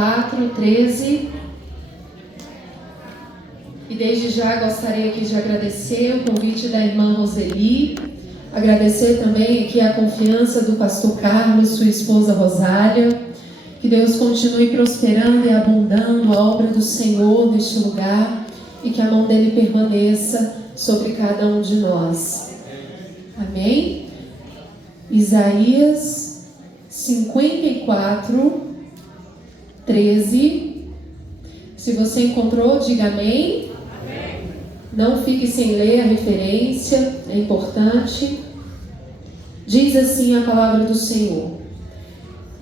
54:13. E desde já gostaria aqui de agradecer o convite da irmã Roseli, agradecer também aqui a confiança do pastor Carlos, sua esposa Rosália. Que Deus continue prosperando e abundando a obra do Senhor neste lugar e que a mão dele permaneça sobre cada um de nós. Amém? Isaías 54:13. Se você encontrou, diga amém. Amém. Não fique sem ler a referência, é importante. Diz assim a palavra do Senhor: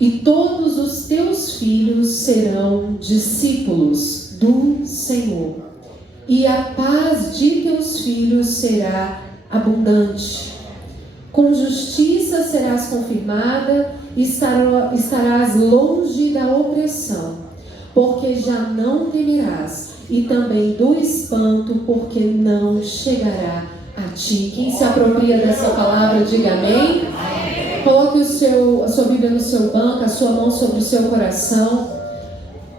e todos os teus filhos serão discípulos do Senhor, e a paz de teus filhos será abundante. Com justiça serás confirmada e estarás longe da opressão, porque já não temerás, e também do espanto, porque não chegará a ti. Quem se apropria dessa palavra, diga amém. Coloque a sua Bíblia no seu banco, a sua mão sobre o seu coração.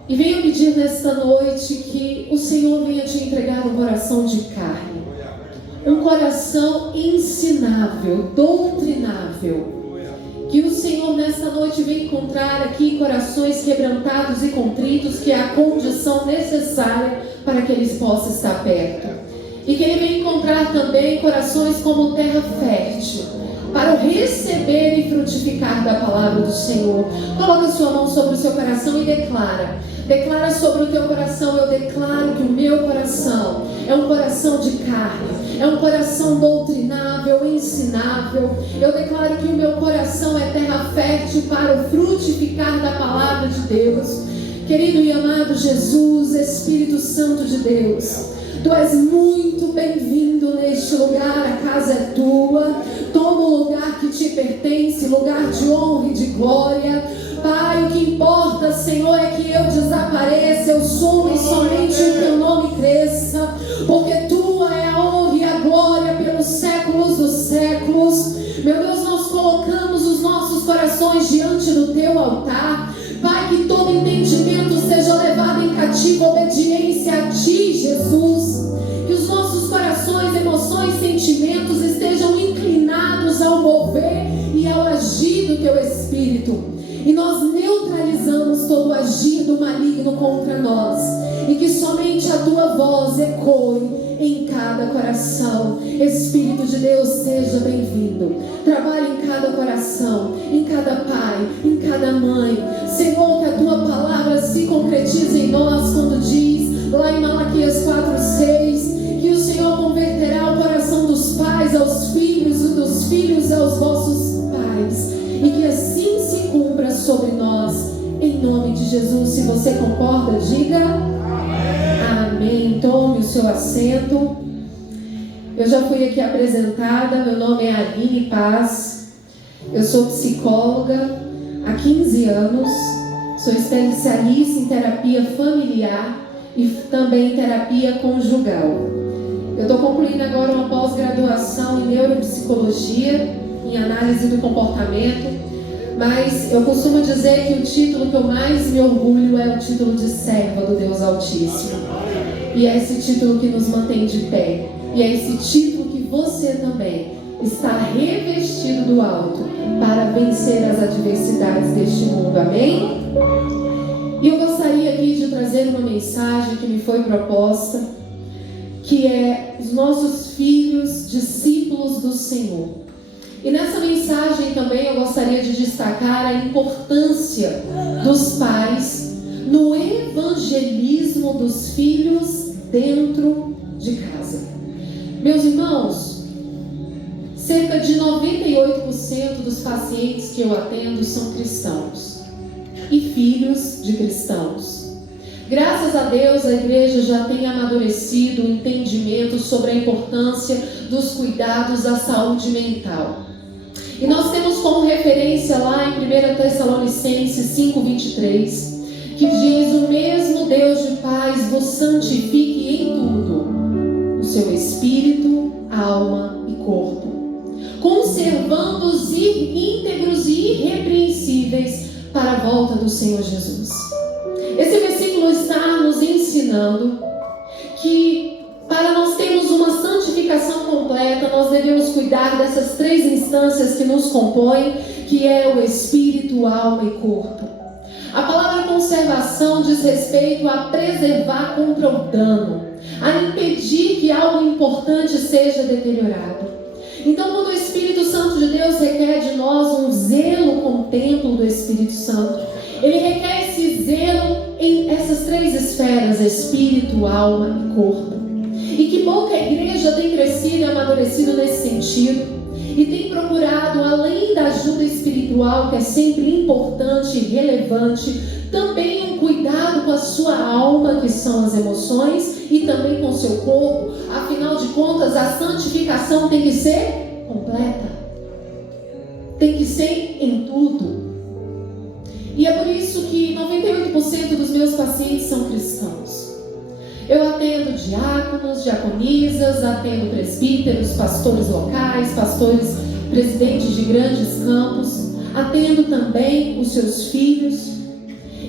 E venha pedir nesta noite que o Senhor venha te entregar um coração de carne. Um coração ensinável, doutrinável. Que o Senhor nesta noite venha encontrar aqui corações quebrantados e contritos, que é a condição necessária para que eles possam estar perto. E que Ele venha encontrar também corações como terra fértil, para o receber e frutificar da palavra do Senhor. Coloca a sua mão sobre o seu coração e declara sobre o teu coração. Eu declaro que o meu coração é um coração de carne, é um coração doutrinável, ensinável. Eu declaro que o meu coração é terra fértil para o frutificar da palavra de Deus. Querido e amado Jesus, Espírito Santo de Deus, Tu és muito bem-vindo neste lugar, a casa é tua. Toma o lugar que te pertence, lugar de honra e de glória. Pai, o que importa, Senhor, é que eu desapareça, eu sumo e somente o teu nome cresça, porque tua é a honra e a glória pelos séculos dos séculos. Meu Deus, nós colocamos os nossos corações diante do teu altar. Pai, que todo entendimento seja levado em cativa obediência a ti, Jesus. Que os nossos corações, emoções, sentimentos estejam inclinados ao mover e ao agir do teu Espírito. E nós neutralizamos todo o agir do maligno contra nós. E que somente a tua voz ecoe em cada coração. Espírito de Deus, seja bem-vindo. Trabalhe em cada coração, em cada pai, em cada mãe. Senhor, que a tua palavra se concretize em nós quando diz, lá em Malaquias 4:6, que o Senhor converterá o coração dos pais aos filhos e dos filhos aos vossos pais. E que assim se cumpra sobre nós, em nome de Jesus. Se você concorda, diga amém. Tome o seu assento. Eu já fui aqui apresentada. Meu nome é Aline Paz. Eu sou psicóloga há 15 anos. Sou especialista em terapia familiar e também em terapia conjugal. Eu estou concluindo agora uma pós-graduação em neuropsicologia, em análise do comportamento. Mas eu costumo dizer que o título que eu mais me orgulho é o título de serva do Deus Altíssimo. E é esse título que nos mantém de pé. E é esse título que você também está revestido do alto para vencer as adversidades deste mundo. Amém? E eu gostaria aqui de trazer uma mensagem que me foi proposta, que é os nossos filhos, discípulos do Senhor. E nessa mensagem também eu gostaria de destacar a importância dos pais no evangelismo dos filhos dentro de casa. Meus irmãos, cerca de 98% dos pacientes que eu atendo são cristãos e filhos de cristãos. Graças a Deus, a igreja já tem amadurecido o entendimento sobre a importância dos cuidados da saúde mental. E nós temos como referência lá em 1 Tessalonicenses 5:23, que diz: o mesmo Deus de paz vos santifique em tudo, o seu espírito, alma e corpo, conservando-os íntegros e irrepreensíveis para a volta do Senhor Jesus. ensinando que para nós termos uma santificação completa, nós devemos cuidar dessas 3 instâncias que nos compõem, que é o espírito, alma e corpo. A palavra conservação diz respeito a preservar contra o dano, a impedir que algo importante seja deteriorado. Então, quando o Espírito Santo de Deus requer de nós um zelo com o templo do Espírito Santo, ele requer esse zelo em essas 3 esferas, espírito, alma e corpo. E que bom que a igreja tem crescido e amadurecido nesse sentido, e tem procurado, além da ajuda espiritual, que é sempre importante e relevante, também um cuidado com a sua alma, que são as emoções, e também com o seu corpo. Afinal de contas, a santificação tem que ser completa, tem que ser em tudo. E é por isso que 98% dos meus pacientes são cristãos. Eu atendo diáconos, diaconisas, atendo presbíteros, pastores locais, pastores presidentes de grandes campos, atendo também os seus filhos.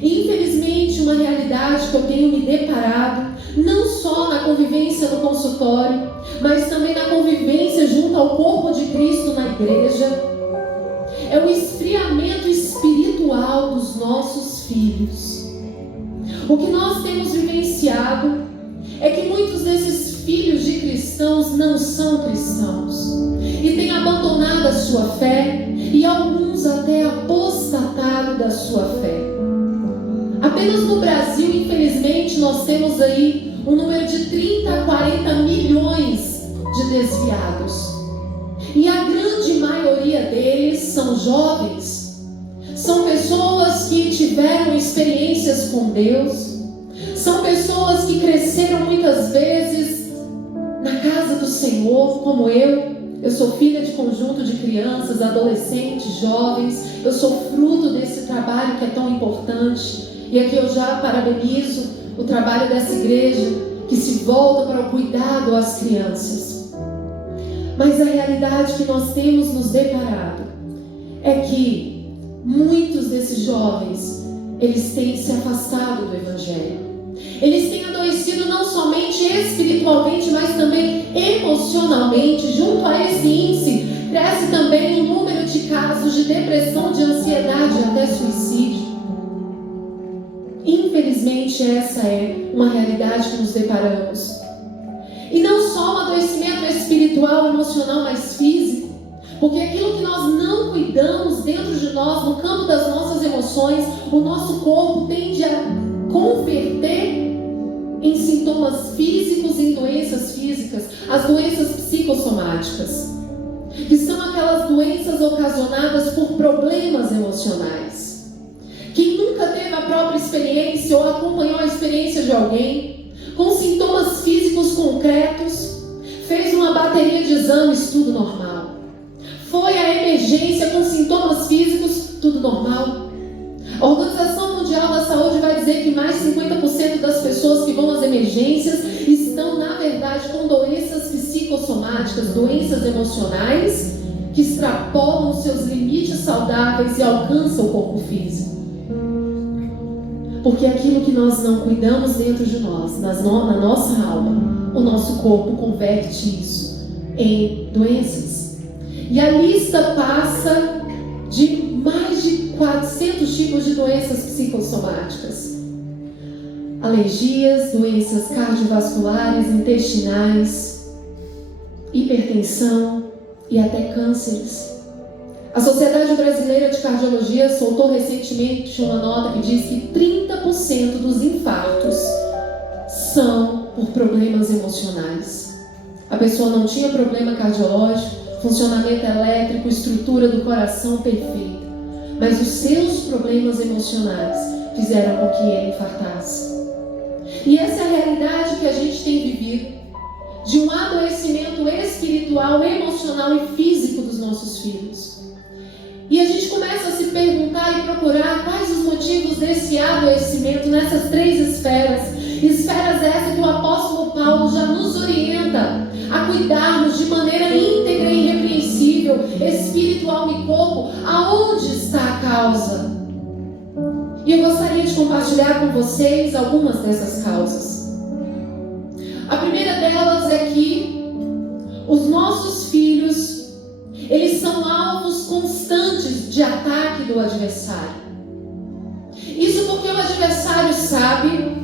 E infelizmente uma realidade que eu tenho me deparado, não só na convivência no consultório, mas também na convivência junto ao corpo de Cristo na igreja, é o esfriamento espiritual dos nossos filhos. O que nós temos vivenciado é que muitos desses filhos de cristãos não são cristãos e têm abandonado a sua fé, e alguns até apostatado da sua fé. Apenas no Brasil, infelizmente, nós temos aí um número de 30 a 40 milhões de desviados. E a grande maioria deles são jovens, são pessoas que tiveram experiências com Deus, são pessoas que cresceram muitas vezes na casa do Senhor, como eu. Eu sou filha de conjunto de crianças, adolescentes, jovens. Eu sou fruto desse trabalho que é tão importante. E aqui eu já parabenizo o trabalho dessa igreja, que se volta para o cuidado às crianças. Mas a realidade que nós temos nos deparado é que muitos desses jovens, eles têm se afastado do Evangelho. Eles têm adoecido não somente espiritualmente, mas também emocionalmente. Junto a esse índice, cresce também o número de casos de depressão, de ansiedade e até suicídio. Infelizmente, essa é uma realidade que nos deparamos. E não só um adoecimento espiritual, emocional, mas físico. Porque aquilo que nós não cuidamos dentro de nós, no campo das nossas emoções, o nosso corpo tende a converter em sintomas físicos e em doenças físicas, as doenças psicossomáticas, que são aquelas doenças ocasionadas por problemas emocionais. Quem nunca teve a própria experiência ou acompanhou a experiência de alguém com sintomas físicos concretos, fez uma bateria de exames, tudo normal. Foi à emergência com sintomas físicos, tudo normal. A Organização Mundial da Saúde vai dizer que mais de 50% das pessoas que vão às emergências estão, na verdade, com doenças psicossomáticas, doenças emocionais que extrapolam os seus limites saudáveis e alcançam o corpo físico. Porque aquilo que nós não cuidamos dentro de nós, na nossa alma, o nosso corpo converte isso em doenças. E a lista passa de mais de 400 tipos de doenças psicossomáticas. Alergias, doenças cardiovasculares, intestinais, hipertensão e até cânceres. A Sociedade Brasileira de Cardiologia soltou recentemente uma nota que diz que 30% dos infartos são por problemas emocionais. A pessoa não tinha problema cardiológico, funcionamento elétrico, estrutura do coração perfeita, mas os seus problemas emocionais fizeram com que ele infartasse. E essa é a realidade que a gente tem vivido, de um adoecimento espiritual, emocional e físico dos nossos filhos. E a gente começa a se perguntar e procurar quais os motivos desse adoecimento nessas 3 esferas. Esferas essas que o apóstolo Paulo já nos orienta a cuidarmos de maneira íntegra e irrepreensível, espírito, alma e corpo. Aonde está a causa? E eu gostaria de compartilhar com vocês algumas dessas causas. A primeira delas é que os nossos filhos, eles são alvos constantes de ataque do adversário. Isso porque o adversário sabe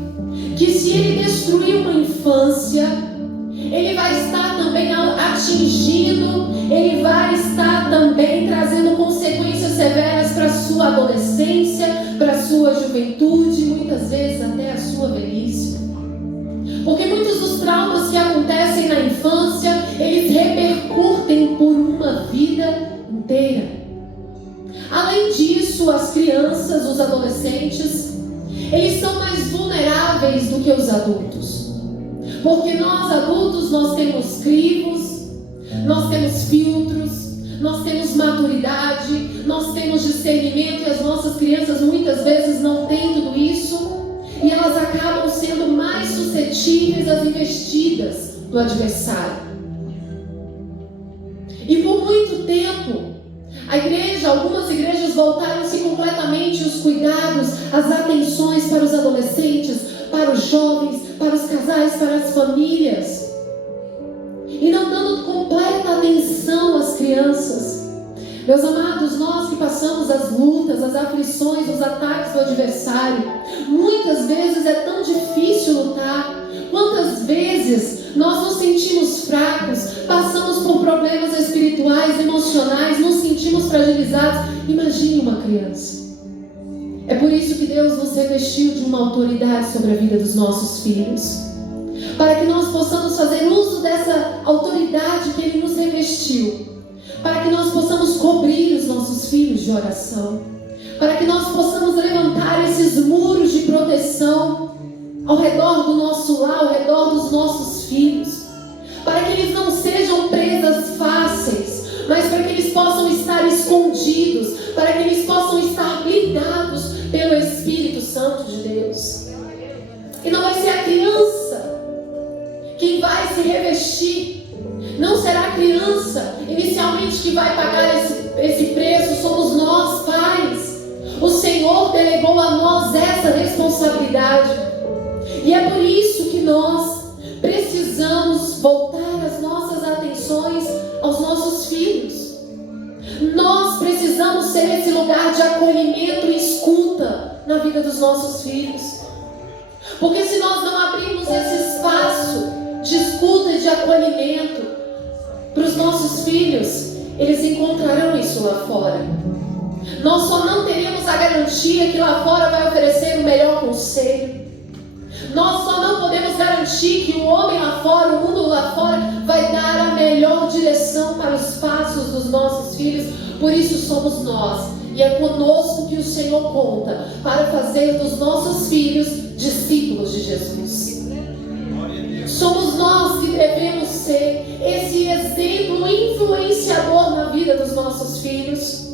que se ele destruir uma infância, ele vai estar também atingindo, ele vai estar também trazendo consequências severas para a sua adolescência, para a sua juventude, muitas vezes até a sua velhice. Porque muitos dos traumas que acontecem na infância, eles repercutem por uma vida inteira. Além disso, as crianças, os adolescentes, eles são mais vulneráveis do que os adultos. Porque nós adultos, nós temos crivos, nós temos filtros, nós temos maturidade, nós temos discernimento, e as nossas crianças muitas vezes não têm tudo isso, e elas acabam sendo mais suscetíveis às investidas do adversário. E por muito tempo, algumas igrejas voltaram-se completamente os cuidados, as atenções para os adolescentes, para os jovens, para os casais, para as famílias, e não dando completa atenção às crianças. Meus amados, nós que passamos as lutas, as aflições, os ataques do adversário, muitas vezes é tão difícil lutar. Quantas vezes nós nos sentimos fracos, passamos por problemas espirituais, emocionais, nos sentimos fragilizados. Imagine uma criança. É por isso que Deus nos revestiu de uma autoridade sobre a vida dos nossos filhos, para que nós possamos fazer uso dessa autoridade que Ele nos revestiu, para que nós possamos cobrir os nossos filhos de oração, para que nós possamos levantar esses muros de proteção ao redor do nosso lar, ao redor dos nossos filhos, para que eles não sejam presas fáceis, mas para que eles possam estar escondidos, para que eles possam estar blindados pelo Espírito Santo de Deus. E não vai ser a criança quem vai se revestir, não será a criança inicialmente que vai pagar esse preço, somos nós, pais. O Senhor delegou a nós essa responsabilidade, e é por isso que nós precisamos voltar as nossas atenções aos nossos filhos. Nós precisamos ser esse lugar de acolhimento e escuta na vida dos nossos filhos. Porque se nós não abrirmos esse espaço de escuta e de acolhimento para os nossos filhos, eles encontrarão isso lá fora. Nós só não teremos a garantia que lá fora vai oferecer o melhor conselho. Nós só não podemos garantir que o homem lá fora, o mundo lá fora, vai dar a melhor direção para os passos dos nossos filhos. Por isso somos nós, e é conosco que o Senhor conta para fazer dos nossos filhos discípulos de Jesus. Somos nós que devemos ser esse exemplo influenciador na vida dos nossos filhos.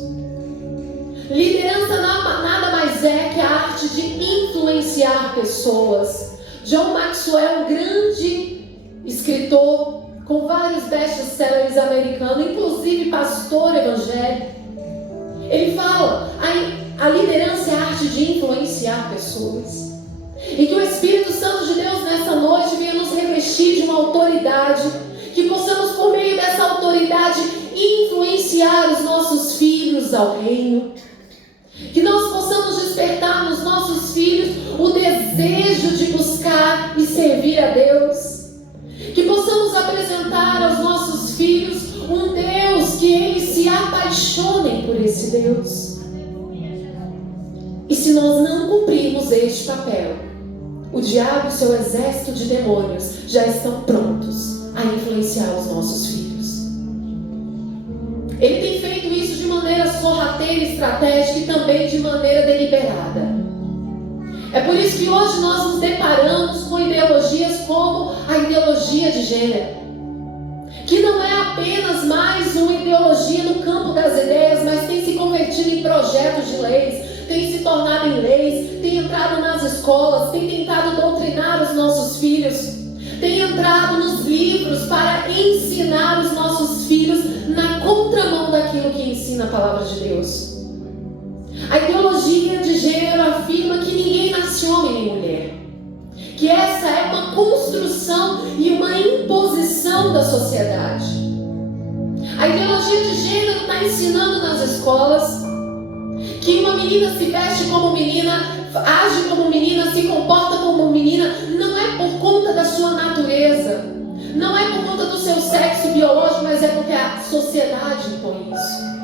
Liderança nada mais é que a arte de influenciar pessoas. John Maxwell, um grande escritor com vários best-sellers americanos, inclusive pastor evangélico, ele fala: a liderança é a arte de influenciar pessoas. E que o Espírito Santo de Deus nessa noite venha nos revestir de uma autoridade, que possamos por meio dessa autoridade influenciar os nossos filhos ao reino. Que nós possamos despertar nos nossos filhos o desejo de buscar e servir a Deus. Que possamos apresentar aos nossos filhos um Deus que eles se apaixonem por esse Deus. E se nós não cumprirmos este papel, o diabo e seu exército de demônios já estão prontos a influenciar os nossos filhos. Ele tem feito isso de maneira sorrateira e estratégica e também de maneira deliberada. É por isso que hoje nós nos deparamos com ideologias como a ideologia de gênero, que não é apenas mais uma ideologia no campo das ideias, mas tem se convertido em projetos de leis, tem se tornado em leis, tem entrado nas escolas, tem tentado doutrinar os nossos filhos, tem entrado nos livros para ensinar os nossos filhos na contramão daquilo que ensina a palavra de Deus. A ideologia de gênero afirma que ninguém nasce homem nem mulher, que essa é uma construção e uma imposição da sociedade. A ideologia de gênero está ensinando nas escolas que uma menina se veste como menina, age como menina, se comporta como menina, não é por conta da sua natureza, não é por conta do seu sexo biológico, mas é porque a sociedade impõe isso.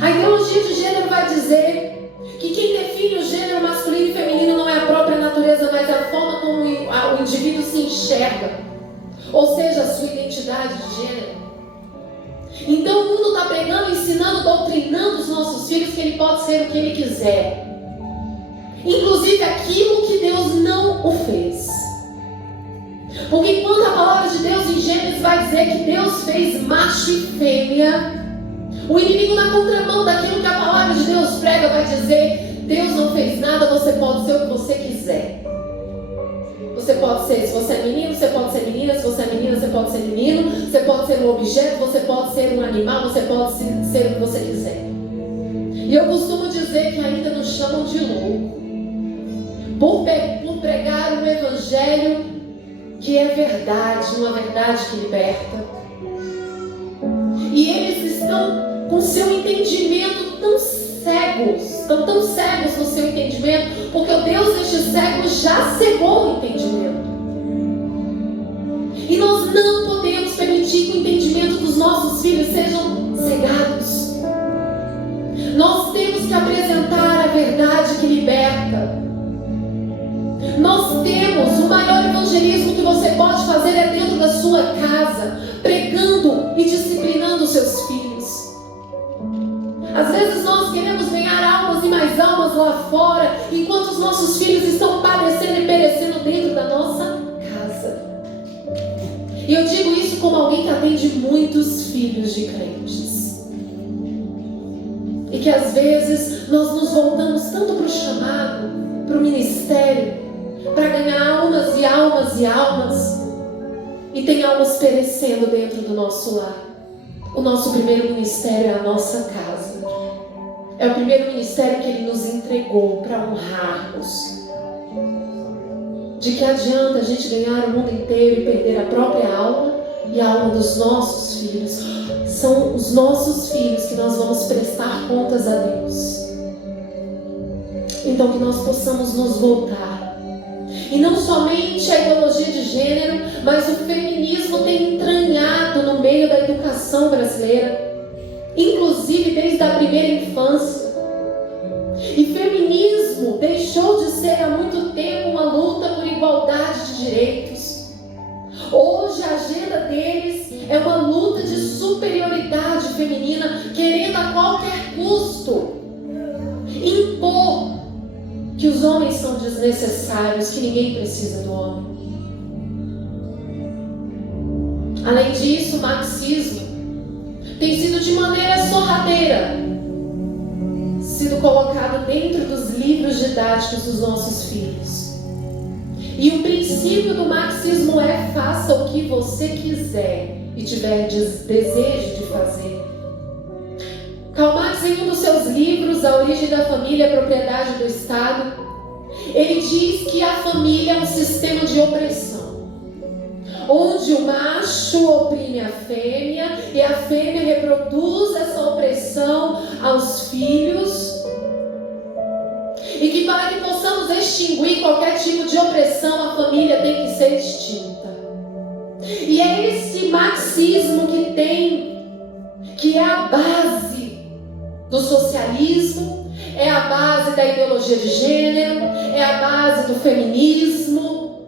A ideologia de gênero vai dizer que quem define o gênero masculino e feminino não é a própria natureza, mas a forma como o indivíduo se enxerga, ou seja, a sua identidade de gênero. Então o mundo está pegando, ensinando, doutrinando os nossos filhos que ele pode ser o que ele quiser, inclusive aquilo que Deus não o fez. Porque quando a palavra de Deus em Gênesis vai dizer que Deus fez macho e fêmea, o inimigo na contramão daquilo que a palavra de Deus prega vai dizer: Deus não fez nada, você pode ser o que você quiser. Você pode ser, se você é menino, você pode ser menina, se você é menina, você pode ser menino, você pode ser um objeto, você pode ser um animal, você pode ser o que você quiser. E eu costumo dizer que ainda nos chamam de louco por pregar um evangelho que é verdade, uma verdade que liberta. E eles estão com seu entendimento tão cegos, estão tão cegos no seu entendimento, porque o Deus deste século já cegou o entendimento. E nós não podemos permitir que o entendimento dos nossos filhos sejam cegados. Nós temos que apresentar a verdade que liberta. Nós temos o maior evangelismo que você pode fazer é dentro da sua casa, pregando e disciplinando os seus filhos. Às vezes nós queremos ganhar almas e mais almas lá fora, enquanto os nossos filhos estão padecendo e perecendo dentro da nossa casa. E eu digo isso como alguém que atende muitos filhos de crentes. E que às vezes nós nos voltamos tanto para o chamado, para o ministério, para ganhar almas e almas e almas, e tem almas perecendo dentro do nosso lar. O nosso primeiro ministério é a nossa casa. É o primeiro ministério que Ele nos entregou para honrarmos. De que adianta a gente ganhar o mundo inteiro e perder a própria alma e a alma dos nossos filhos? São os nossos filhos que nós vamos prestar contas a Deus. Então que nós possamos nos voltar. E não somente a ideologia de gênero, mas o feminismo tem entranhado no meio da educação brasileira, inclusive desde a primeira infância. E feminismo deixou de ser há muito tempo uma luta por igualdade de direitos. Hoje a agenda deles é uma luta de superioridade feminina, querendo a qualquer custo impor que os homens são desnecessários, que ninguém precisa do homem. Além disso, o marxismo tem sido de maneira sorrateira sido colocado dentro dos livros didáticos dos nossos filhos. E o princípio do marxismo é: faça o que você quiser e tiver desejo de fazer. Karl Marx, em um dos seus livros, A Origem da Família e a Propriedade do Estado, ele diz que a família é um sistema de opressão, onde o macho oprime a fêmea e a fêmea reproduz essa opressão aos filhos, e que para que possamos extinguir qualquer tipo de opressão, a família tem que ser extinta. E é esse marxismo que é a base do socialismo, é a base da ideologia de gênero, é a base do feminismo,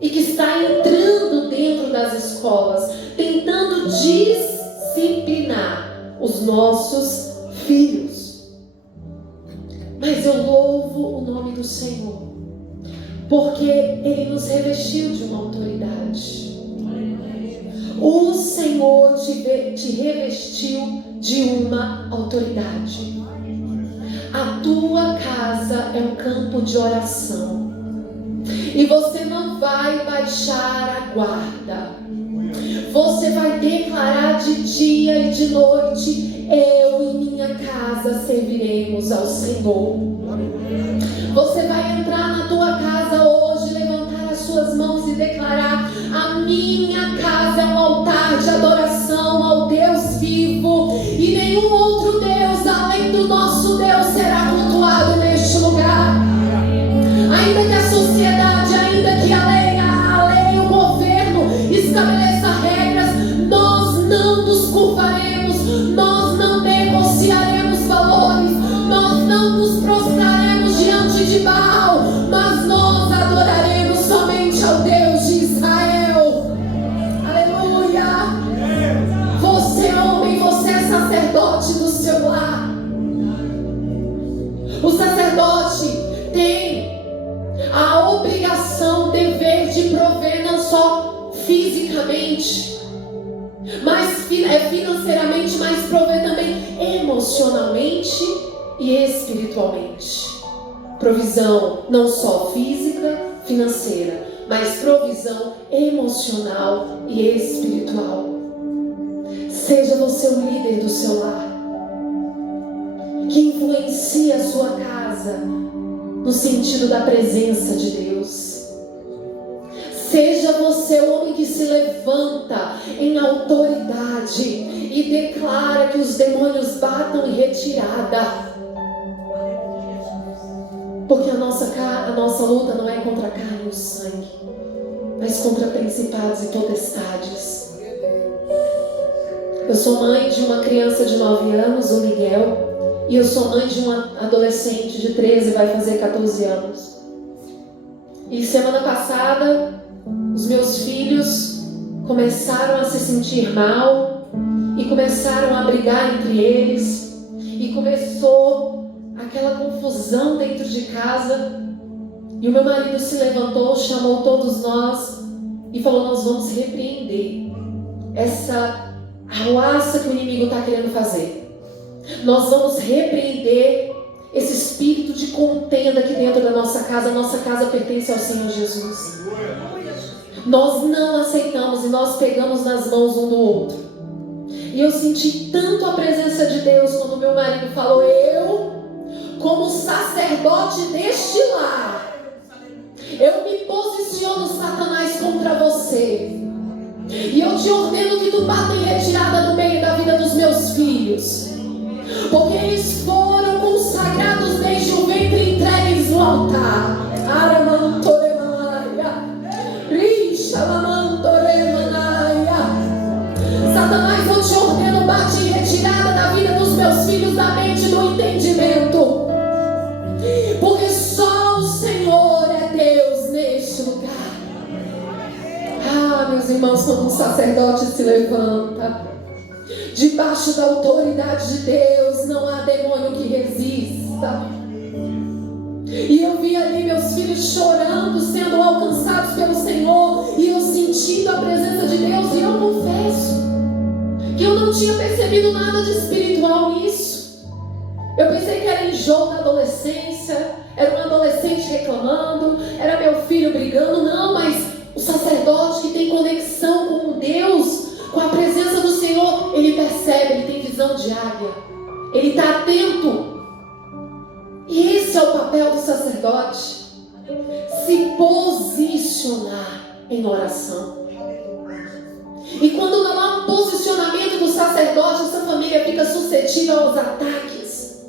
e que está entrando dentro das escolas, tentando disciplinar os nossos filhos. Mas eu louvo o nome do Senhor, porque Ele nos revestiu de uma autoridade. O Senhor te revestiu de uma autoridade. A tua casa é um campo de oração, e você não vai baixar a guarda. Você vai declarar de dia e de noite: eu e minha casa serviremos ao Senhor. Você vai entrar na tua casa hoje levantando lugar de adoração ao Deus vivo, e nenhum outro Deus além do nosso Deus será cultuado neste lugar. Ainda que a sociedade, ainda que a lei, o governo estabeleça regras, nós não nos curvaremos, nós não negociaremos valores, nós não nos prostraremos diante de Baal, mas nós adoraremos somente ao Deus de Israel. Aleluia! Você é homem, você é sacerdote do seu lar. O sacerdote tem a obrigação, o dever de prover não só fisicamente, mas financeiramente, mas prover também emocionalmente e espiritualmente. Provisão não só física, financeira, mas provisão emocional e espiritual. Seja você o líder do seu lar, que influencia a sua casa no sentido da presença de Deus. Seja você o homem que se levanta em autoridade e declara que os demônios batam em retirada. Porque a nossa luta não é contra a carne e o sangue, mas contra principados e potestades. Eu sou mãe de uma criança de 9 anos, o Miguel. E eu sou mãe de um adolescente de 13, vai fazer 14 anos. E semana passada, os meus filhos começaram a se sentir mal e começaram a brigar entre eles. E começou aquela confusão dentro de casa. E o meu marido se levantou, chamou todos nós e falou: nós vamos repreender essa arruaça que o inimigo está querendo fazer. Nós vamos repreender esse espírito de contenda aqui dentro da nossa casa. A nossa casa pertence ao Senhor Jesus. Nós não aceitamos e nós pegamos nas mãos um do outro. E eu senti tanto a presença de Deus quando meu marido falou: eu, como sacerdote deste lar, eu me posiciono, Satanás, contra você. E eu te ordeno que tu bata em retirada no meio da vida dos meus filhos. Porque eles foram consagrados desde o ventre, entregues no altar. Satanás, eu te ordeno, bate em retirada da vida dos meus filhos, da mente e do entendimento. Porque só o Senhor é Deus neste lugar. Ah, meus irmãos, quando um sacerdote se levanta debaixo da autoridade de Deus, não há demônio que resista. E eu vi ali meus filhos chorando, sendo alcançados pelo Senhor, e eu sentindo a presença de Deus. E eu confesso que eu não tinha percebido nada de espiritual nisso. Eu pensei que era enjoo da adolescência, era um adolescente reclamando, era meu filho brigando. Não, mas o sacerdote que tem conexão com Deus, com a presença do Senhor, ele percebe, ele tem visão de águia, ele está atento. E esse é o papel do sacerdote: se posicionar em oração. E quando não há um posicionamento do sacerdote, essa família fica suscetível aos ataques,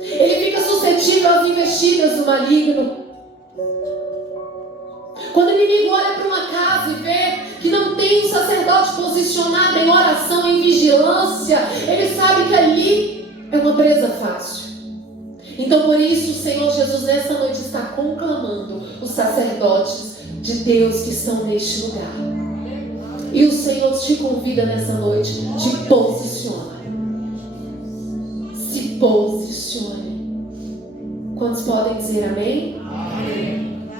ele fica suscetível às investidas do maligno. Quando o inimigo olha para uma casa e vê que não tem um sacerdote posicionado em oração, em vigilância, ele sabe que ali é uma presa fácil. Então, por isso, o Senhor Jesus nessa noite está conclamando os sacerdotes de Deus que estão neste lugar. E o Senhor te convida nessa noite: te posiciona. Se posicione. Quantos podem dizer amém? Amém.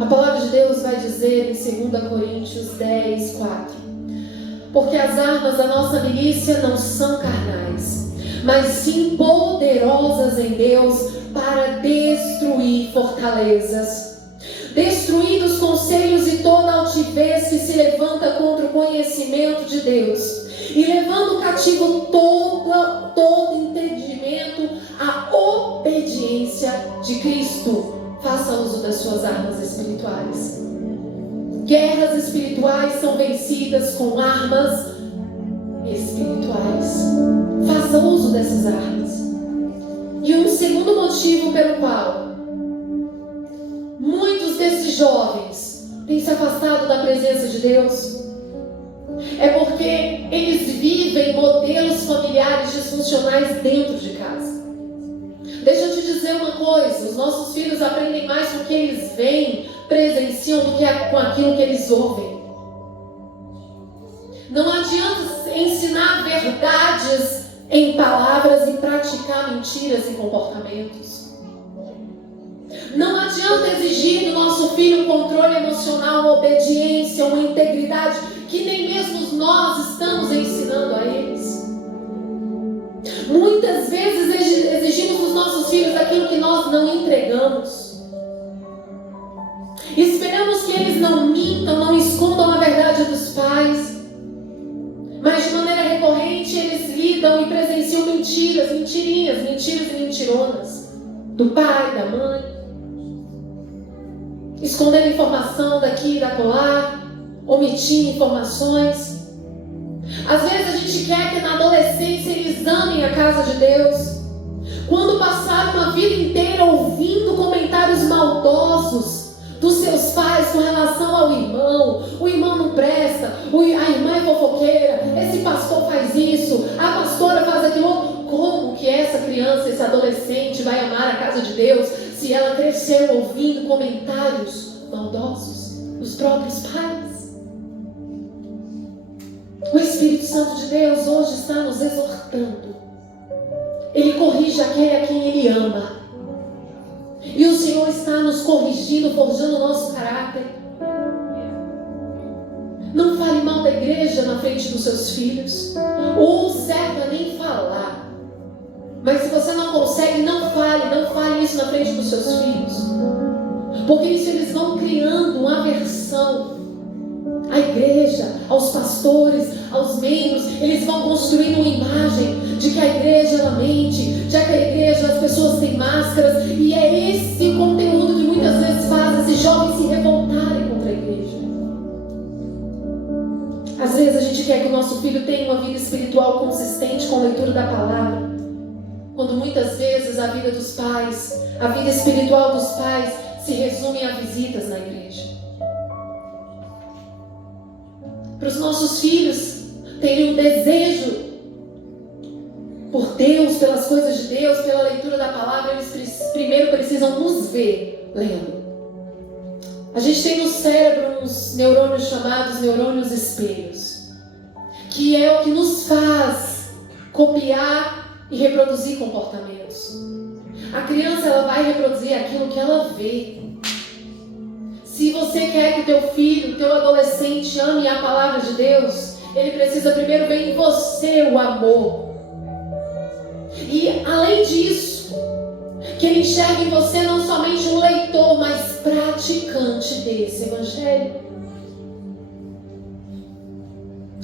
A palavra de Deus vai dizer em 2 Coríntios 10, 4: porque as armas da nossa milícia não são carnais, mas sim poderosas em Deus para destruir fortalezas, destruindo os conselhos e toda altivez que se levanta contra o conhecimento de Deus, e levando cativo todo entendimento à obediência de Cristo. Faça uso das suas armas espirituais. Guerras espirituais são vencidas com armas espirituais. Faça uso dessas armas. E um segundo motivo pelo qual muitos desses jovens têm se afastado da presença de Deus é porque eles vivem modelos familiares disfuncionais dentro de casa. Deixa eu te dizer uma coisa: os nossos filhos aprendem mais com o que eles veem, presenciam, do que com aquilo que eles ouvem. Não adianta ensinar verdades em palavras e praticar mentiras em comportamentos. Não adianta exigir do nosso filho um controle emocional, uma obediência, uma integridade que nem mesmo nós estamos ensinando a eles. Muitas vezes exigimos dos nossos filhos aquilo que nós não entregamos. Esperamos que eles não mintam, não escondam a verdade dos pais. Mas de maneira recorrente eles lidam e presenciam mentiras, mentirinhas, mentiras e mentironas do pai, da mãe. Escondendo informação daqui e da colar, omitindo informações. Às vezes a gente quer que na adolescência eles amem a casa de Deus, quando passaram uma vida inteira ouvindo comentários maldosos dos seus pais com relação ao irmão. O irmão não presta, a irmã é fofoqueira, esse pastor faz isso, a pastora faz aquilo. Como que essa criança, esse adolescente vai amar a casa de Deus se ela cresceu ouvindo comentários maldosos dos próprios pais? O Espírito Santo de Deus hoje está nos exortando. Ele corrige aquele a quem Ele ama. E o Senhor está nos corrigindo, forjando o nosso caráter. Não fale mal da igreja na frente dos seus filhos. O certo é nem falar. Mas se você não consegue, não fale isso na frente dos seus filhos. Porque isso eles vão criando uma aversão à igreja, aos pastores, aos membros. Eles vão construindo uma imagem de que a igreja ela mente, já que a igreja as pessoas têm máscaras. E é esse o conteúdo que muitas vezes faz esses jovens se revoltarem contra a igreja. Às vezes a gente quer que o nosso filho tenha uma vida espiritual consistente com a leitura da palavra, quando muitas vezes a vida dos pais, a vida espiritual dos pais se resume a visitas na igreja. Para os nossos filhos terem um desejo por Deus, pelas coisas de Deus, pela leitura da palavra, eles primeiro precisam nos ver lendo. A gente tem no cérebro uns neurônios chamados neurônios espelhos, que é o que nos faz copiar e reproduzir comportamentos. A criança ela vai reproduzir aquilo que ela vê. Se você quer que o teu filho, o teu adolescente ame a palavra de Deus, ele precisa primeiro ver em você o amor. E além disso, que ele enxergue em você não somente um leitor, mas praticante desse evangelho.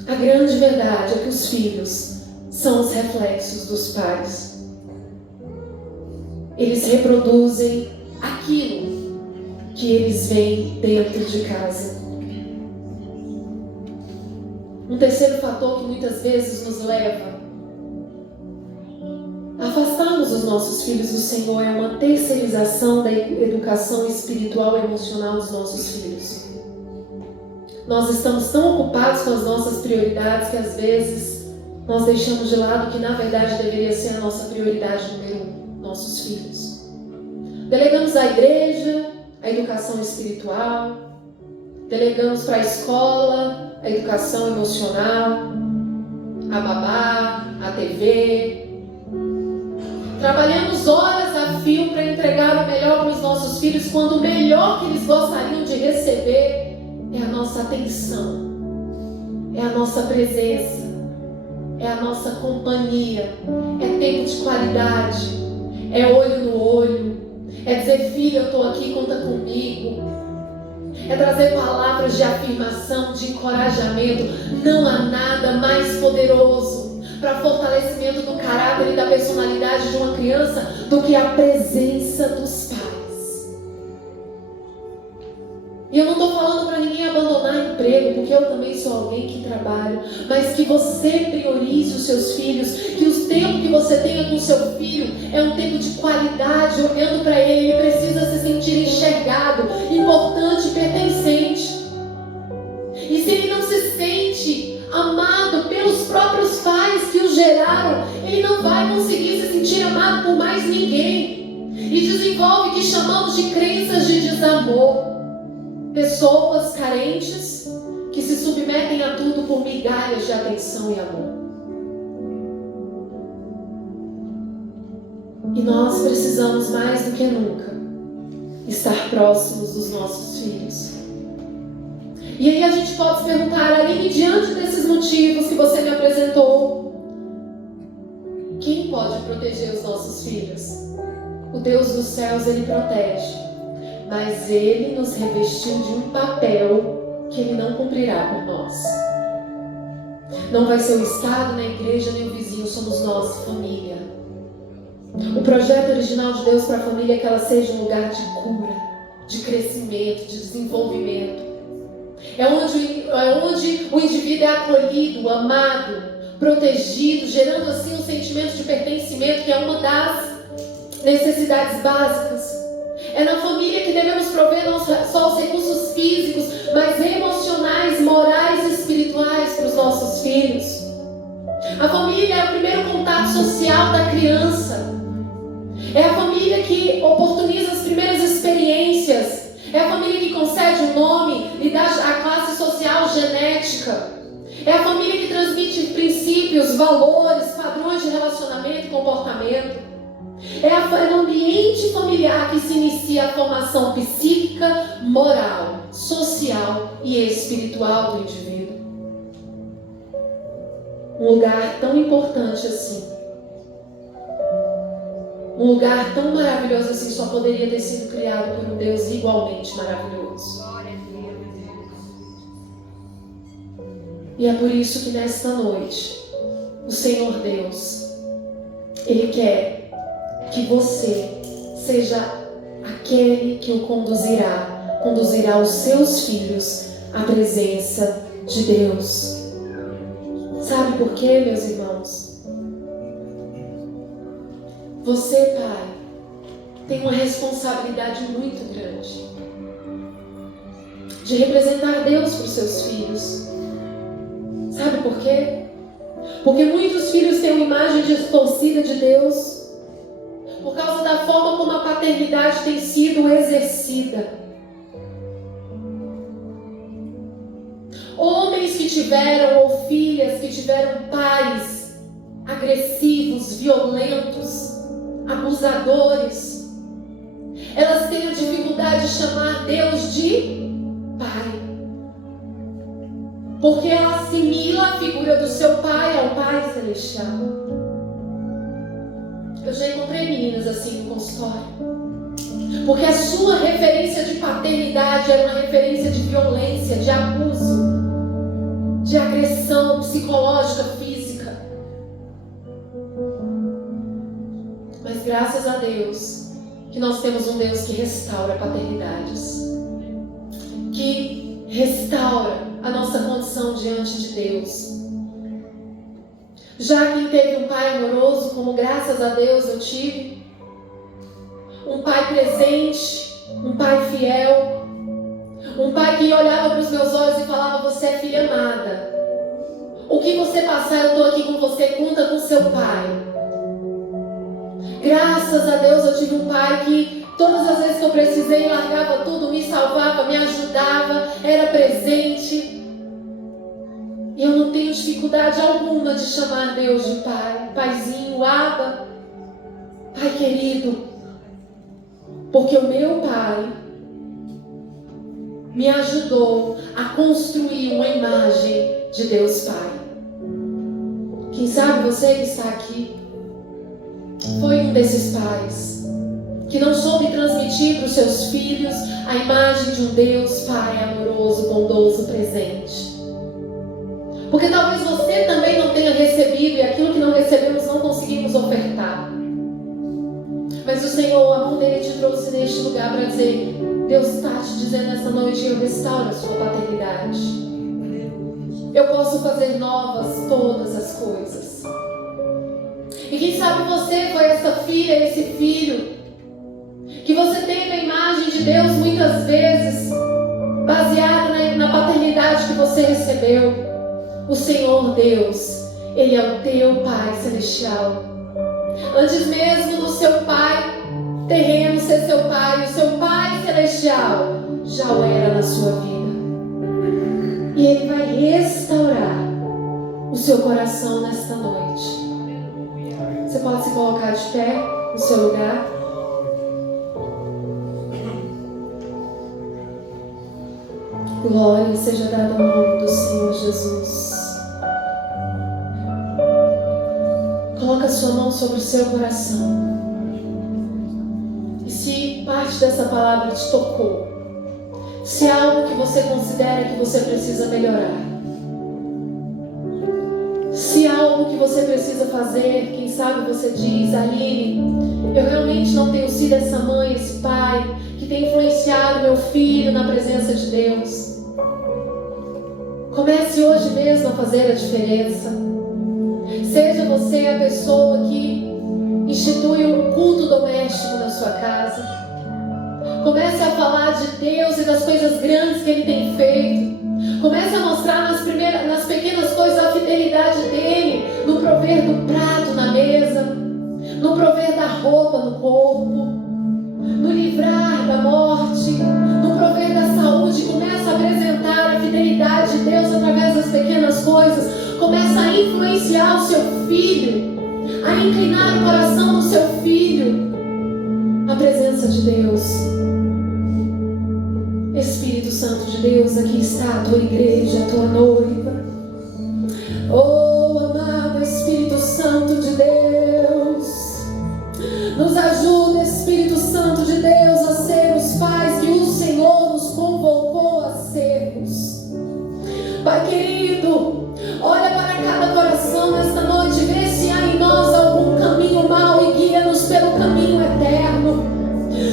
A grande verdade é que os filhos são os reflexos dos pais. Eles reproduzem aquilo que eles veem dentro de casa. Um terceiro fator que muitas vezes nos leva a afastarmos os nossos filhos do Senhor é uma terceirização da educação espiritual e emocional dos nossos filhos. Nós estamos tão ocupados com as nossas prioridades que às vezes nós deixamos de lado o que na verdade deveria ser a nossa prioridade número 1, nossos filhos. Delegamos à igreja a educação espiritual, delegamos para a escola a educação emocional, a babá, a TV. Trabalhamos horas a fio para entregar o melhor para os nossos filhos, quando o melhor que eles gostariam de receber é a nossa atenção, é a nossa presença, é a nossa companhia, é tempo de qualidade, é olho no olho, é dizer: filho, eu estou aqui, conta comigo. É trazer palavras de afirmação, de encorajamento. Não há nada mais poderoso para fortalecimento do caráter e da personalidade de uma criança do que a presença dos pais. E eu não estou falando para ninguém abandonar emprego, porque eu também sou alguém que trabalha, mas que você priorize os seus filhos, que o tempo que você tenha com o seu filho é um tempo de qualidade, olhando para ele precisa se sentir enxergado, importante, pertencente. E se ele não se sente amado pelos próprios pais que o geraram, ele não vai conseguir se sentir amado por mais ninguém. E desenvolve o que chamamos de crenças de desamor. Pessoas carentes que se submetem a tudo por migalhas de atenção e amor. E nós precisamos mais do que nunca estar próximos dos nossos filhos. E aí a gente pode se perguntar, Aline, diante desses motivos que você me apresentou, quem pode proteger os nossos filhos? O Deus dos céus, Ele protege, mas Ele nos revestiu de um papel que Ele não cumprirá por nós. Não vai ser o Estado, nem a igreja, nem o vizinho, somos nós, família. O projeto original de Deus para a família é que ela seja um lugar de cura, de crescimento, de desenvolvimento. É onde o indivíduo é acolhido, amado, protegido, gerando assim um sentimento de pertencimento, que é uma das necessidades básicas. É na família que devemos prover não só os recursos físicos, mas emocionais, morais e espirituais para os nossos filhos. A família é o primeiro contato social da criança. É a família que oportuniza as primeiras experiências. É a família que concede um nome e dá a classe social genética. É a família que transmite princípios, valores, padrões de relacionamento e comportamento. É no ambiente familiar que se inicia a formação psíquica, moral, social e espiritual do indivíduo. Um lugar tão importante assim, um lugar tão maravilhoso assim, só poderia ter sido criado por um Deus igualmente maravilhoso. E é por isso que nesta noite, o Senhor Deus, Ele quer que você seja aquele que o conduzirá os seus filhos à presença de Deus. Sabe por quê, meus irmãos? Você, pai, tem uma responsabilidade muito grande de representar Deus para os seus filhos. Sabe por quê? Porque muitos filhos têm uma imagem distorcida de Deus por causa da forma como a paternidade tem sido exercida. Homens que tiveram, ou filhas que tiveram pais agressivos, violentos, abusadores, elas têm a dificuldade de chamar Deus de Pai, porque ela assimila a figura do seu pai ao Pai Celestial. Eu já encontrei meninas assim no consultório, porque a sua referência de paternidade era uma referência de violência, de abuso, de agressão psicológica, física. Mas graças a Deus que nós temos um Deus que restaura paternidades, que restaura a nossa condição diante de Deus. Já quem teve um pai amoroso, como graças a Deus eu tive, um pai presente, um pai fiel, um pai que olhava para os meus olhos e falava: você é filha amada, o que você passar eu estou aqui com você, conta com seu pai. Graças a Deus eu tive um pai que todas as vezes que eu precisei largava tudo, me salvava, me ajudava, era presente. E eu não tenho dificuldade alguma de chamar Deus de Pai, Paizinho, Abba, Pai querido, porque o meu Pai me ajudou a construir uma imagem de Deus Pai. Quem sabe você que está aqui foi um desses pais que não soube transmitir para os seus filhos a imagem de um Deus Pai amoroso, bondoso, presente. Porque talvez você também não tenha recebido, e aquilo que não recebemos não conseguimos ofertar. Mas o Senhor, a mão dele te trouxe neste lugar para dizer: Deus está te dizendo essa noite: eu restauro a sua paternidade. Eu posso fazer novas todas as coisas. E quem sabe você foi essa filha, esse filho, que você tem a imagem de Deus muitas vezes baseada na paternidade que você recebeu. O Senhor Deus, Ele é o teu Pai Celestial. Antes mesmo do seu pai terreno ser seu pai, o seu Pai Celestial já o era na sua vida. E Ele vai restaurar o seu coração nesta noite. Você pode se colocar de pé no seu lugar. Glória seja dada ao nome do Senhor Jesus. Coloca a sua mão sobre o seu coração. E se parte dessa palavra te tocou, se há algo que você considera que você precisa melhorar, se há algo que você precisa fazer, quem sabe você diz: Aline, eu realmente não tenho sido essa mãe, esse pai que tem influenciado meu filho na presença de Deus. Comece hoje mesmo a fazer a diferença. Seja você a pessoa que institui um culto doméstico na sua casa. Comece a falar de Deus e das coisas grandes que Ele tem feito. Comece a mostrar nas pequenas coisas a fidelidade dEle, no prover do prato na mesa, no prover da roupa no corpo, no livrar da morte, no prover da saúde. Começa a apresentar a fidelidade de Deus através das pequenas coisas. Começa a influenciar o seu filho, a inclinar o coração do seu filho à presença de Deus. Espírito Santo de Deus, aqui está a tua igreja, a tua noiva. Oh, amado Espírito Santo de Deus, nos ajuda, Espírito Santo de Deus, a ser os pais que o Senhor nos convocou a sermos. Pai querido, olha para cada coração nesta noite, vê se há em nós algum caminho mau e guia-nos pelo caminho eterno.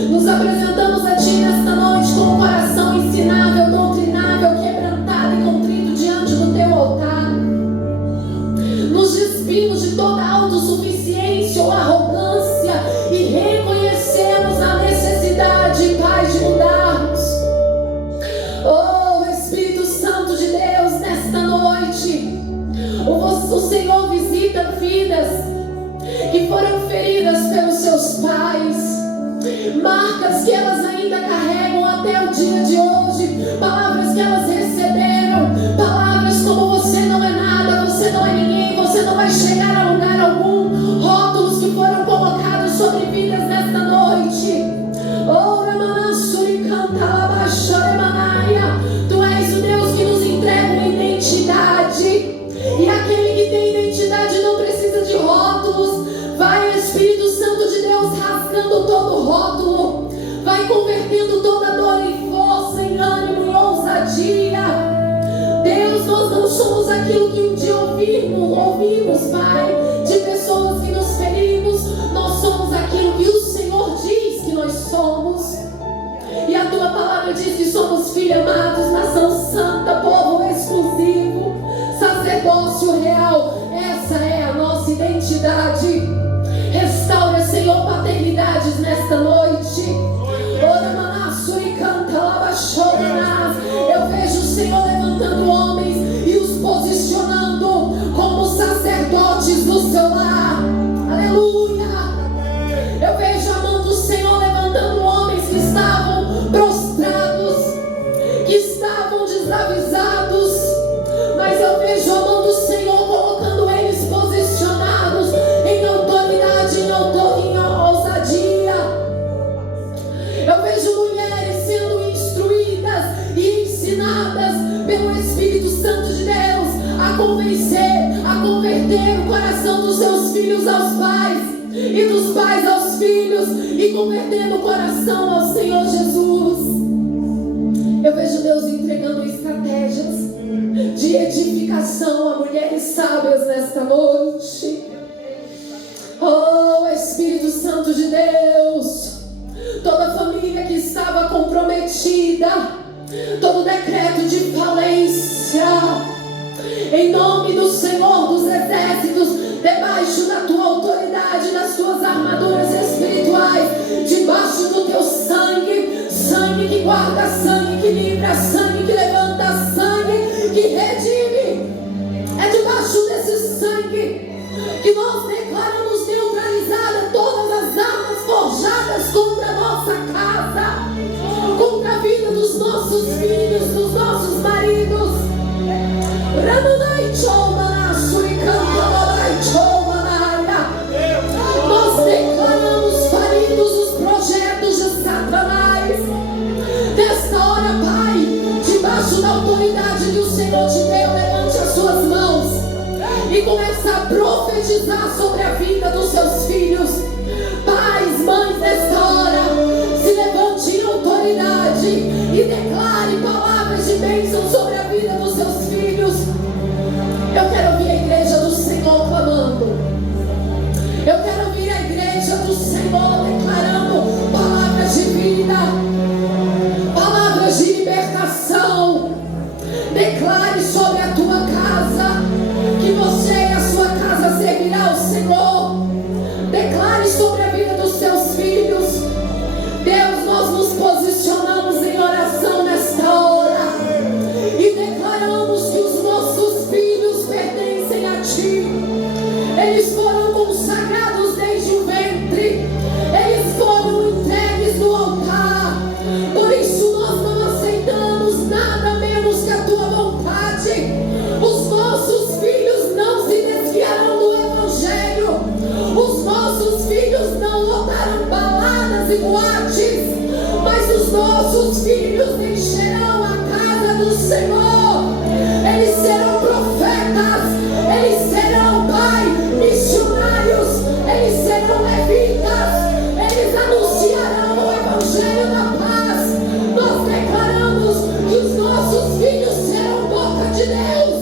Nos apresentamos a Ti nesta noite com o coração ensinável, doutrinável, quebrantado e contrito diante do Teu altar. Nos despimos de toda autossuficiência ou arrogância e reconhecemos a necessidade, Pai, de mudarmos. Oh, Espírito Santo de Deus, nesta noite, o Senhor visita vidas que foram feridas pelos seus pais, marcas que elas ainda carregam até o dia de hoje, palavras que elas receberam, palavras como: você não é nada, você não é ninguém, você não vai chegar a lugar algum, rótulos que foram colocados sobre vidas nesta noite. Oh, Ramanassuri Cantalabasharemanaya, Tu és o Deus que nos entrega uma identidade, e aquele que tem identidade não precisa de rótulos. Vai, Espírito Santo de Deus, rasgando todo rótulo, vai convertendo toda dor em força, em ânimo, em ousadia. Deus, nós não somos aquilo que um dia ouvimos, Pai, de pessoas que nos ferimos. Nós somos aquilo que o Senhor diz que nós somos. E a Tua palavra diz que somos filhos amados, nação santa, povo exclusivo, sacerdócio real. Essa é a nossa identidade. Restaura, Senhor, paternidades nesta noite. Eu vejo o Senhor levantando homens e os posicionando como sacerdotes do seu lar. Aleluia! Eu vejo a mão do Senhor levantando homens que estavam prostrados, que estavam desavisados, mas eu vejo a mão do Senhor colocando eles posicionados em autoridade, em ousadia. Eu vejo mulheres sendo instruídas e ensinadas pelo Espírito Santo de Deus a convencer, a converter o coração dos seus filhos aos pais e dos pais aos filhos, e convertendo o coração ao Senhor Jesus. Eu vejo Deus entregando estratégias de edificação a mulheres sábias nesta noite. Oh, Espírito Santo de Deus, toda família que estava comprometida, todo decreto de falência, em nome do Senhor dos Exércitos, debaixo da tua autoridade, das tuas armaduras espirituais, debaixo do teu sangue, sangue que guarda, sangue que livra, sangue que levanta, sangue que redime. É debaixo desse sangue que nós declaramos neutralizada todas as armas forjadas contra a nossa casa, contra a vida dos nossos filhos, dos nossos maridos. Nós declaramos falidos os projetos de Satanás. Nesta hora, Pai, debaixo da autoridade que o Senhor te deu, levante as suas mãos e comece a profetizar sobre a vida dos seus filhos. Pais, mães, nesta hora, se levante em autoridade e declare palavras de bênção sobre a vida dos seus filhos. Eu quero ouvir a igreja do Senhor clamando. Eu quero ouvir a igreja do Senhor declarando palavras de vida, palavras de libertação. Declare sobre a tua casa que você e a sua casa servirá ao Senhor. Declare sobre a vida dos seus filhos. Deus, nós nos posicionamos em oração nesta hora e declaramos que os nossos filhos pertencem a Ti. Eles foram consagrados desde o ventre, eles foram entregues no altar. Por isso nós não aceitamos nada menos que a Tua vontade. Os nossos filhos não se desviarão do Evangelho. Os nossos filhos não lotarão baladas e boates, mas os nossos filhos encherão a casa do Senhor. Eles serão profetas, eles serão, Pai, missionários, eles serão levitas, eles anunciarão o Evangelho da paz. Nós declaramos que os nossos filhos serão boca de Deus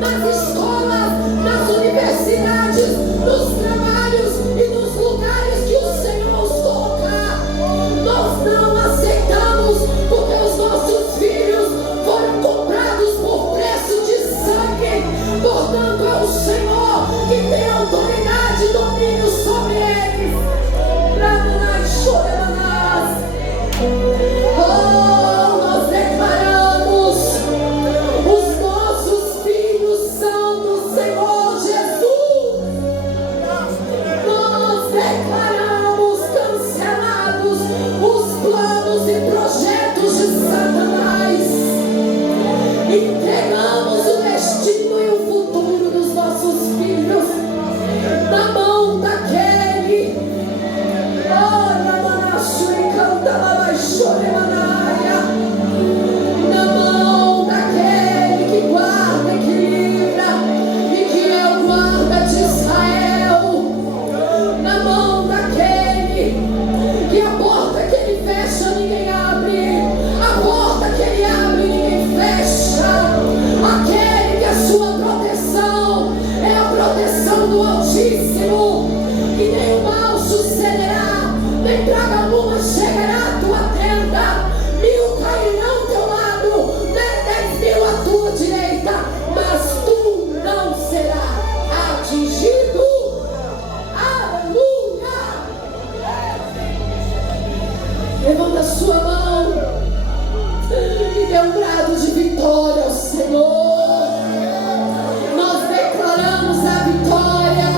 nas escolas, nas universidades, nos trabalhos e nos lugares que o Senhor os colocar. Nós não aceitamos, porque os nossos filhos foram comprados por preço de sangue. Portanto, é o Senhor que tem autoridade e domínio sobre eles. Oh, nós declaramos: os nossos filhos são do Senhor Jesus. Nós declaramos cancelados os planos e projetos de Satanás. Entregamos o destino e o futuro dos nossos filhos na mão daquele, na mão daquele que guarda e que livra e que é o guarda de Israel, na mão daquele que a porta que ele fecha ninguém abre, a porta que ele abre ninguém fecha, aquele que a sua proteção é a proteção do Altíssimo, que nem o mal sucederá, nem praga alguma chegará à tua tenda. 1000 cairão ao teu lado, 10.000 à tua direita, mas tu não serás atingido. Aleluia! Levanta a sua mão e dê um brado de vitória ao Senhor. Nós declaramos a vitória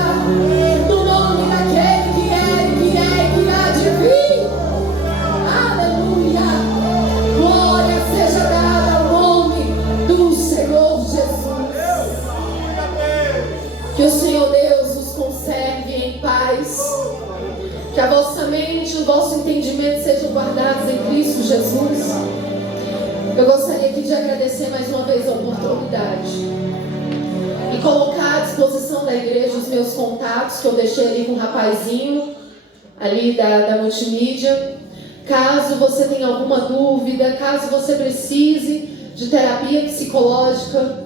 no nome daquele que é e que há de vir. Aleluia! Glória seja dada ao nome do Senhor Jesus. Que o Senhor Deus os conserve em paz. Que a vossa mente e o vosso entendimento sejam guardados em Cristo Jesus. Eu gostaria aqui de agradecer mais uma vez a oportunidade e colocar à disposição da igreja os meus contatos que eu deixei ali com o rapazinho ali da multimídia. Caso você tenha alguma dúvida, caso você precise de terapia psicológica,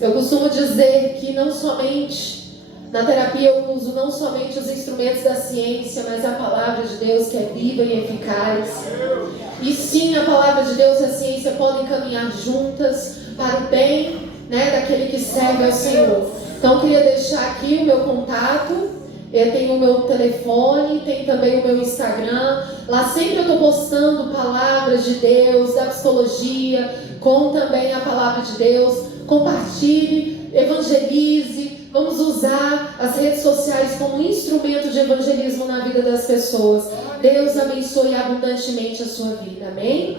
eu costumo dizer que não somente Na terapia eu uso não somente os instrumentos da ciência, mas a palavra de Deus, que é viva e eficaz. E sim, a palavra de Deus e a ciência podem caminhar juntas para o bem, né, daquele que serve ao Senhor. Então eu queria deixar aqui o meu contato. Tem o meu telefone, tem também o meu Instagram. Lá sempre eu estou postando palavras de Deus, da psicologia, com também a palavra de Deus. Compartilhe, evangelize. Vamos usar as redes sociais como instrumento de evangelismo na vida das pessoas. Deus abençoe abundantemente a sua vida. Amém?